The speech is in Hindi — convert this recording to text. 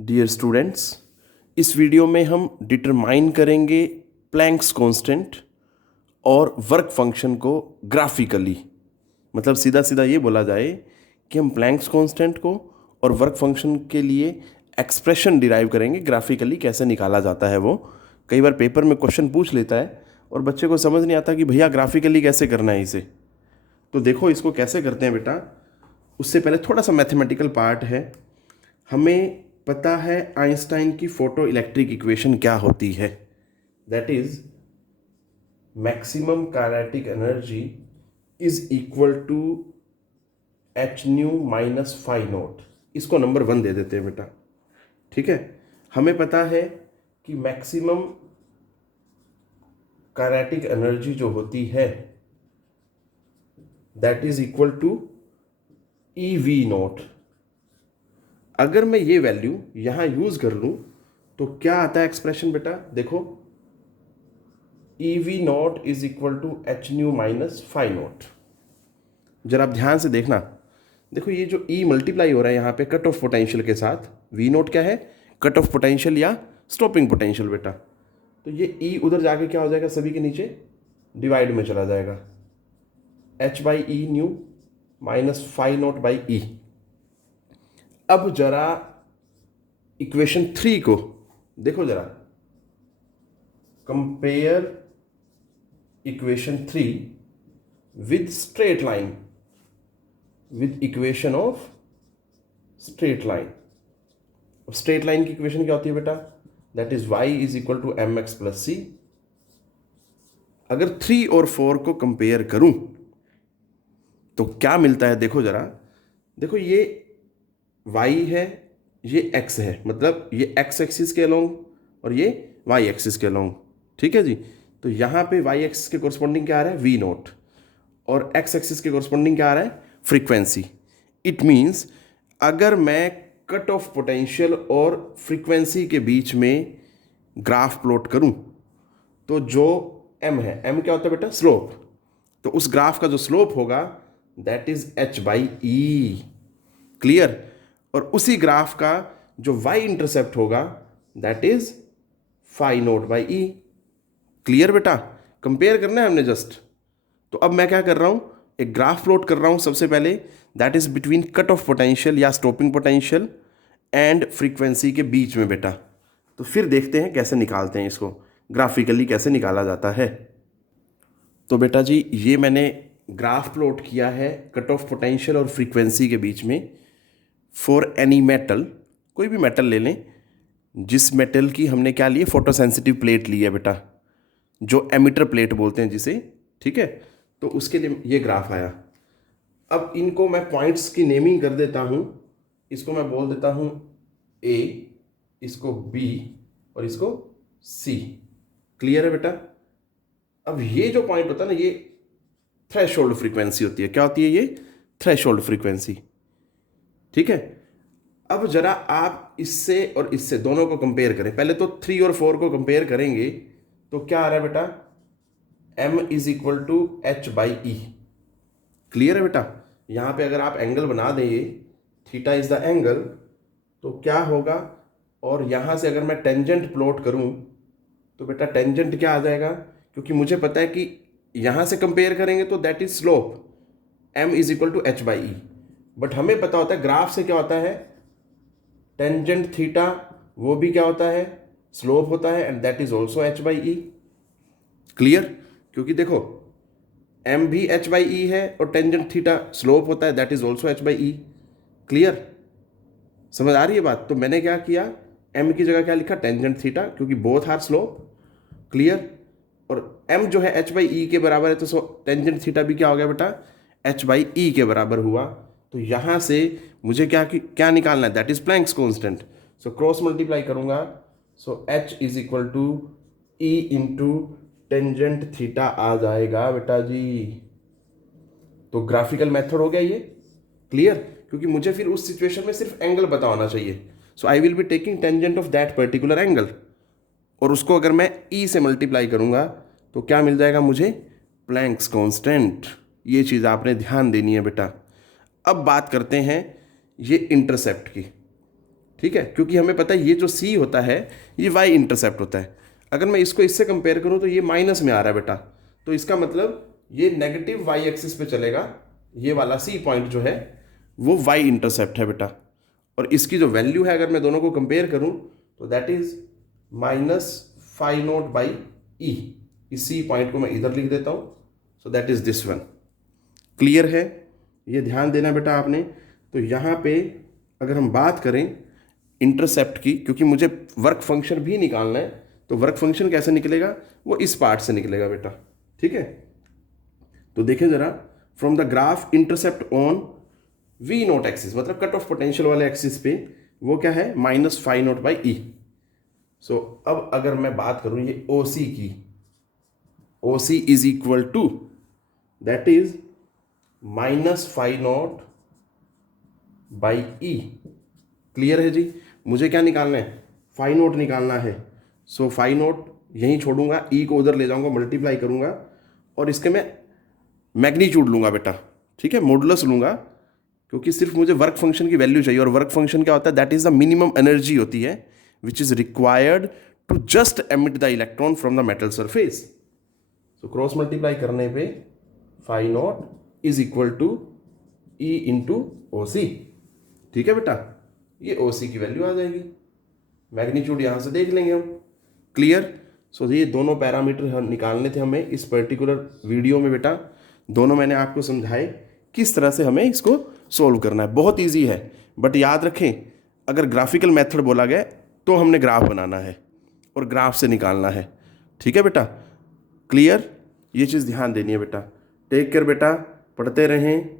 डियर स्टूडेंट्स, इस वीडियो में हम डिटरमाइन करेंगे प्लैंक्स कांस्टेंट और वर्क फंक्शन को ग्राफिकली। मतलब सीधा सीधा ये बोला जाए कि हम प्लैंक्स कांस्टेंट को और वर्क फंक्शन के लिए एक्सप्रेशन डिराइव करेंगे, ग्राफिकली कैसे निकाला जाता है। वो कई बार पेपर में क्वेश्चन पूछ लेता है और बच्चे को समझ नहीं आता कि भैया ग्राफिकली कैसे करना है इसे। तो देखो इसको कैसे करते हैं बेटा। उससे पहले थोड़ा सा मैथमेटिकल पार्ट है। हमें पता है आइंस्टाइन की फोटो इलेक्ट्रिक इक्वेशन क्या होती है। That is maximum kinetic energy is equal to h nu minus phi naught. इसको नंबर 1 दे देते हैं बेटा। ठीक है, हमें पता है कि मैक्सिमम काइनेटिक एनर्जी जो होती है that is equal to e v naught. अगर मैं ये वैल्यू यहां यूज कर लूं तो क्या आता है एक्सप्रेशन बेटा। देखो, e v naught is equal to h nu minus phi naught. जरा आप ध्यान से देखना। देखो ये जो ई मल्टीप्लाई हो रहा है यहाँ पे कट ऑफ पोटेंशियल के साथ, वी नॉट क्या है, कट ऑफ पोटेंशियल या स्टॉपिंग पोटेंशियल बेटा। तो ये ई उधर जाके क्या हो जाएगा, सभी के नीचे डिवाइड में चला जाएगा। H by E nu minus phi naught by E. अब जरा इक्वेशन 3 को देखो जरा, compare equation 3 with straight line, with equation of straight line. Straight line की इक्वेशन क्या होती है बेटा, that is y is equal to M X plus C. अगर 3 और 4 को कंपेयर करूं तो क्या मिलता है, देखो जरा। देखो ये y है, ये x है, मतलब ये x एक्सिस के अलोंग और ये y एक्सिस के अलोंग। ठीक है जी। तो यहाँ पे y एक्सिस के कोरस्पॉन्डिंग क्या आ रहा है, v नोट, और x एक्सिस के कोरस्पॉन्डिंग क्या आ रहा है, फ्रीक्वेंसी। इट मीन्स अगर मैं कट ऑफ पोटेंशियल और फ्रीक्वेंसी के बीच में ग्राफ प्लॉट करूं तो जो m है, m क्या होता है बेटा, स्लोप। तो उस ग्राफ का जो स्लोप होगा that is h by E. Clear. और उसी ग्राफ का जो y इंटरसेप्ट होगा that is phi naught by E. Clear बेटा। कंपेयर करना है हमने जस्ट। तो अब मैं क्या कर रहा हूं, एक ग्राफ प्लॉट कर रहा हूं सबसे पहले, that is between cut off potential या स्टॉपिंग पोटेंशियल एंड फ्रीक्वेंसी के बीच में बेटा। तो फिर देखते हैं कैसे निकालते हैं इसको, ग्राफिकली कैसे निकाला जाता है। तो बेटा जी ये मैंने ग्राफ प्लॉट किया है कट ऑफ पोटेंशियल और फ्रीक्वेंसी के बीच में फॉर एनी मेटल। कोई भी मेटल ले लें, जिस मेटल की हमने क्या ली है, फोटो सेंसिटिव प्लेट ली है बेटा, जो एमिटर प्लेट बोलते हैं जिसे। ठीक है, तो उसके लिए ये ग्राफ आया। अब इनको मैं पॉइंट्स की नेमिंग कर देता हूं। इसको मैं बोल देता हूं ए, इसको बी और इसको सी। क्लियर है बेटा। अब ये जो पॉइंट होता है ना, ये थ्रेशोल्ड फ्रीक्वेंसी होती है। क्या होती है ये, थ्रेशोल्ड फ्रीक्वेंसी। ठीक है। अब जरा आप इससे और इससे दोनों को कंपेयर करें। पहले तो 3 और 4 को कंपेयर करेंगे तो क्या आ रहा है बेटा, m is equal to h by E. Clear है बेटा। यहां पे अगर आप एंगल बना दें, ये थीटा इज द एंगल, तो क्या होगा, और यहां से अगर मैं टेंजेंट प्लॉट करूं तो बेटा टेंजेंट क्या आ जाएगा, क्योंकि मुझे पता है कि यहां से कंपेयर करेंगे तो that is slope, m is equal to h by e. But हमें पता होता है ग्राफ से क्या होता है, टेंजेंट थीटा वो भी क्या होता है, स्लोप होता है, and that is also H by E. Clear. क्योंकि देखो m भी h बाई ई है और टेंजेंट थीटा स्लोप होता है, that is also h by E. Clear. समझ आ रही है बात। तो मैंने क्या किया, m की जगह क्या लिखा, टेंजेंट थीटा, क्योंकि बोथ आर स्लोप। क्लियर। और m जो है h बाई ई के बराबर है, तो टेंजेंट थीटा भी क्या हो गया बेटा, h बाई ई के बराबर हुआ। तो यहां से मुझे क्या निकालना है, that is Planck's constant. So cross multiply करूंगा, so h is equal to E into tangent theta आ जाएगा बेटा जी। तो ग्राफिकल मेथड हो गया ये। क्लियर। क्योंकि मुझे फिर उस सिचुएशन में सिर्फ एंगल पता होना चाहिए। So I will be taking tangent of that particular angle, और उसको अगर मैं ई से मल्टीप्लाई करूंगा तो क्या मिल जाएगा मुझे, प्लैंक्स कांस्टेंट। ये चीज़ आपने ध्यान देनी है बेटा। अब बात करते हैं ये इंटरसेप्ट की। ठीक है, क्योंकि हमें पता है ये जो सी होता है ये वाई इंटरसेप्ट होता है। अगर मैं इसको इससे कंपेयर करूं तो ये माइनस में आ रहा है बेटा, तो इसका मतलब ये नेगेटिव वाई एक्सिस पे चलेगा। ये वाला सी पॉइंट जो है वो वाई इंटरसेप्ट है बेटा, और इसकी जो वैल्यू है अगर मैं दोनों को कंपेयर करूं तो that is minus phi naught by E. इस सी पॉइंट को मैं इधर लिख देता हूं, so that is this one. Clear है? ये ध्यान देना बेटा आपने। तो यहाँ पे अगर हम बात करें इंटरसेप्ट की, क्योंकि मुझे वर्क फंक्शन भी निकालना है, तो वर्क फंक्शन कैसे निकलेगा, वो इस पार्ट से निकलेगा बेटा। ठीक है, तो देखें जरा, from the graph intercept on V naught axis, मतलब कट ऑफ पोटेंशियल वाले एक्सिस पे वो क्या है, minus phi naught by E. So अब अगर मैं बात करूं ये ओ सी की, O C is equal to that is minus phi naught by E. Clear है जी? मुझे क्या निकालना है, फाई नोट निकालना है। सो फाई नोट यहीं छोड़ूंगा, ई को उधर ले जाऊंगा, मल्टीप्लाई करूंगा और इसके मैं मैग्नीट्यूड लूंगा बेटा। ठीक है, मॉडुलस लूंगा, क्योंकि सिर्फ मुझे वर्क फंक्शन की वैल्यू चाहिए, और वर्क फंक्शन क्या होता है, that is the minimum energy होती है which is required to just emit the electron from the metal surface. So cross multiply करने पे phi naught is equal to E into O C. ठीक है बेटा, ये ओ सी की वैल्यू आ जाएगी, मैग्नीट्यूड यहां से देख लेंगे हम। क्लियर? सो ये दोनों पैरामीटर निकालने थे हमें इस पर्टिकुलर वीडियो में बेटा। दोनों मैंने आपको समझाए किस तरह से हमें इसको सोल्व करना है। बहुत इजी है, बट याद रखें अगर ग्राफिकल मेथड बोला गया तो हमने ग्राफ बनाना है और ग्राफ से निकालना है। ठीक है बेटा? क्लियर? ये चीज़ ध्यान देनी है बेटा। टेक केयर बेटा, पढ़ते रहें।